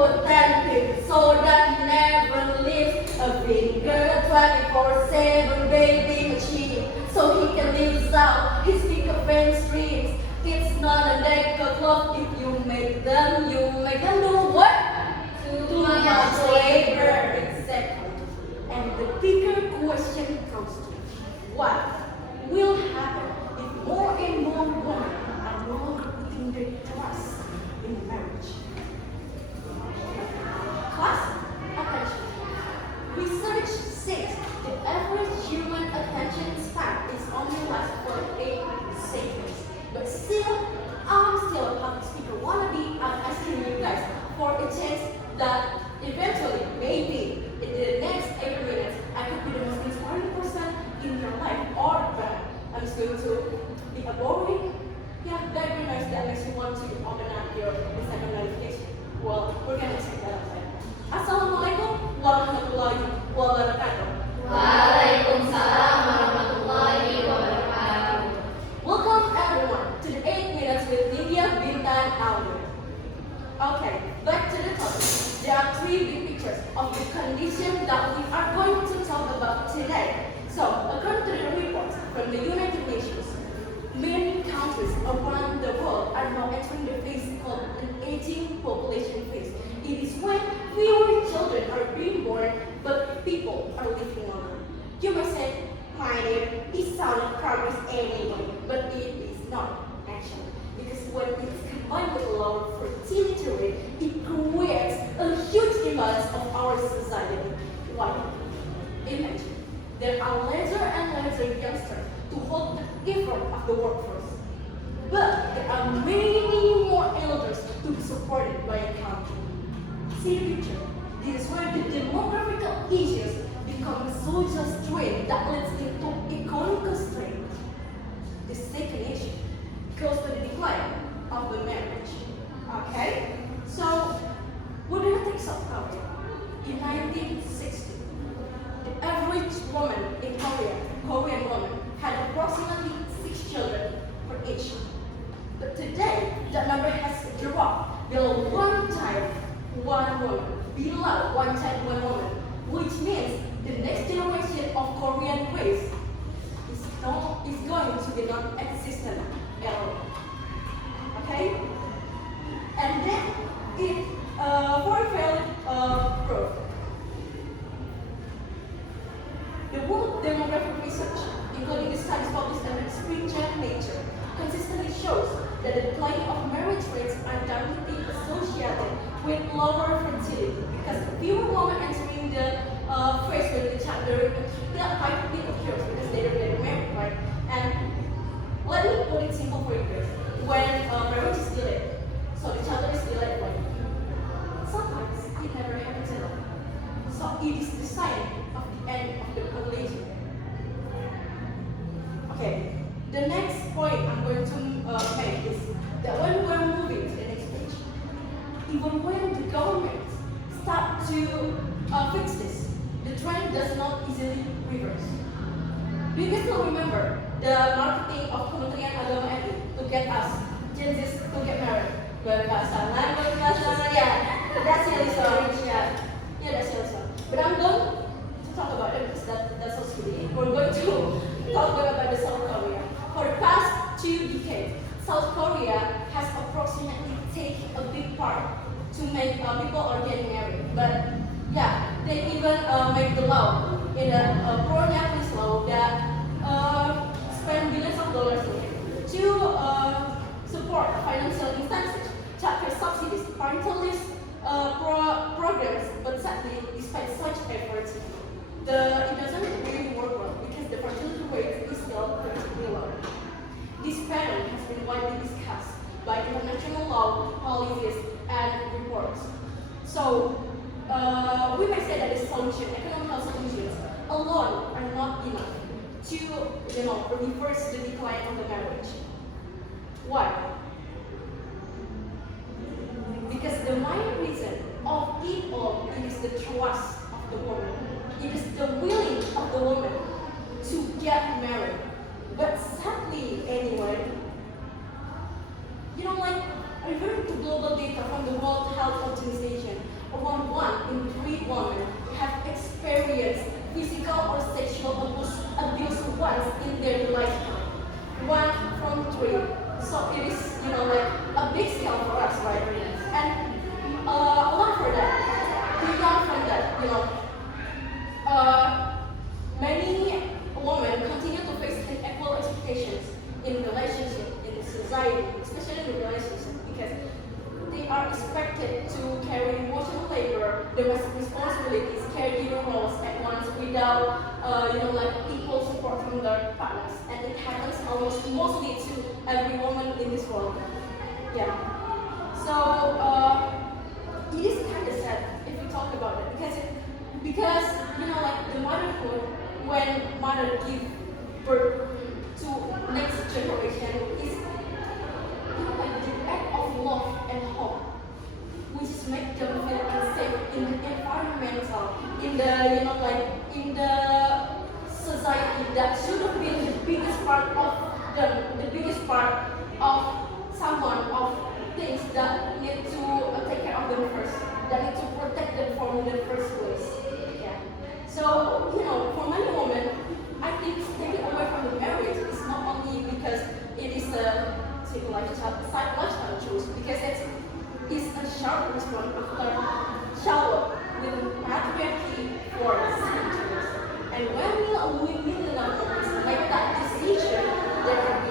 authentic so that he never leaves a finger 24/7 baby machine so he can live out his pick of fame streams. It's not a deck of love if you make them do what? Too much labor, exactly. And the bigger question comes to what will happen if more and more women are no longer putting their trust in marriage? Class, attention. Research says the average human attention span is only lasts for 8 seconds. But still, I'm still a public speaker wannabe. I'm asking you guys for a chance that eventually, maybe, in the next 8 minutes, I could be the most inspiring person in your life. Or that I'm just going to be a boring, very nice that makes you want to open up your Instagram notification. Well, we're gonna check that out later. Assalamualaikum warahmatullahi wabarakatuh. Waalaikumsalam warahmatullahi wabarakatuh. Welcome everyone to the 8 minutes with Nindya Bintan Audio. Okay, back to the topic. There are 3 big pictures of the condition that we are going to talk about today. So, according to the reports from the United Nations, many countries around the world are now entering the phase called an aging population phase. It is when fewer children are being born, but people are living longer. You may say, pioneer, it sounded progress anyway, but it is not actually. Because when it's combined with lower fertility rate, it creates a huge demand of our society. Why? Imagine, there are lesser and lesser youngsters to hold the effort of the workforce. But there are many more elders to be supported by a country. See the picture? This is where the demographical issues become a social strain that leads into economic strain. The second issue goes to the decline of the marriage. Okay? So, what do you think South Korea? In 1960, the average woman in Korean woman, had approximately 6 children per each. But today, that number has dropped below 1 child, 1 woman. Below 1 child, 1 woman. Which means the next generation of Korean race is going to be non-existent at all. Okay? And then, for a valid proof, the World Demographic Research, including the studies published under Spring-Gen Nature, consistently shows that the decline of marriage rates are directly associated with lower fertility because fewer women entering the phase when the child likely occurs because they don't get married, right? And let me put it simple for you guys. When marriage is delayed, so the child is delayed, right? Sometimes it never happens at all. So it is the sign of the end of the population. Okay, the next point I'm going to make is that when we're moving to the next page, even when the government start to fix this, the trend does not easily reverse. Do you guys still remember the marketing of Kementerian Agama RI to get us, Gen Z, to get married? Berpasangan, yeah, that's silly story, yeah, that's silly story. But I'm going to talk about it because that's so silly. We're going to talk about the South Korea. For the past 2 decades, South Korea has approximately taken a big part to make people are getting married. But yeah, they even make the law in a pro-Japanese law that spend billions of dollars to support financial incentives, childcare subsidies, parental leave programs. But sadly, despite such efforts, it doesn't really work well because the fertility rate is still relatively low. This pattern has been widely discussed by international law, policies, and reports. So, we may say that the solution, economical solutions, alone are not enough to, reverse the decline of the marriage. Why? Because the main reason of it all is the trust of the woman. It is the willing of the woman to get married. But sadly, anyway, referring to global data from the World Health Organization, around 1 in 3 women have experienced physical or sexual abuse once in their lifetime. 1 from 3. So it is, like a big scale for us, right? And a lot for that. Beyond from that, many women continue to face unequal expectations in relationship, in society, especially in relationship, because they are expected to carry emotional labor, domestic responsibilities, caregiver roles at once without, like equal support from their partners, and it happens almost mostly to every woman in this world. Yeah. So it is kind of sad if we talk about it because like the motherhood, when mother give birth to next generation is like the act of love and hope, which is make them feel unsafe in the environmental, in the like in the society that should have been the biggest part of them, the biggest part of someone of things that need to take care of them first, that need to protect them from the first place. Yeah. So for many women, I think staying away from the marriage is not only because it is a psychological choice, because it's a sharp response after shower with patriarchy for centuries. And when we millennials make that decision, there are